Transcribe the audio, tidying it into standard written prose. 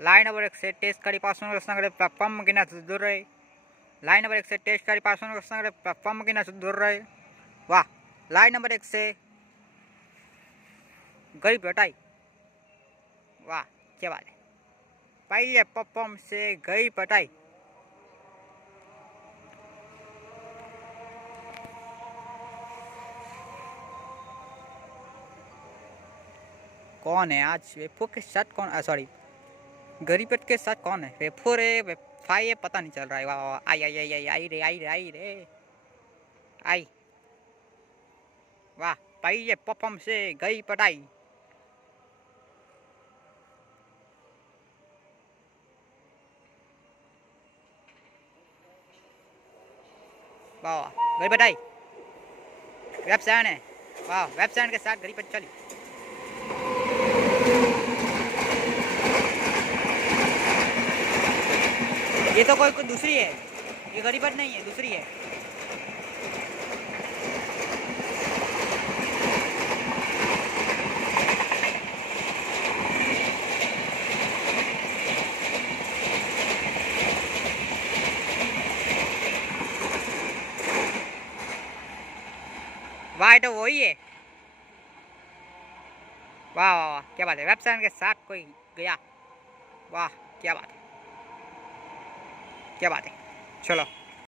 Line number 1 से test करी पासून रत्नागिरी प्लॅटफॉर्म घेण्याचं दूर आहे। लाइन नंबर 1 से टेस्ट करी पासून रत्नागिरी प्लॅटफॉर्म घेण्याचं दूर आहे। वाह, लाइन नंबर 1 से गई बटाई। वाह, क्या बात है। पहले प्लेटफॉर्म से गई बटाई। कौन है आज वेफो के साथ? कौन, सॉरी, गरीबत के साथ कौन है? वेफो रे वेफाई है, पता नहीं चल रहा है। वाह वाह, आई आई आई आई आई रे आई रे आई रे आई। वाह, पहले प्लेटफॉर्म से गई पटाई। वाह वाह, गई पटाई। वेब सैंड है। वाह, वेब सैंड के साथ गई पट चली। ये तो कोई दूसरी है, ये गरीबत नहीं है, दूसरी है। वाह, तो वही है। वाह वाह वाह, क्या बात है। वेबसाइट के साथ कोई गया। वाह, क्या बात है, क्या बात है। चलो।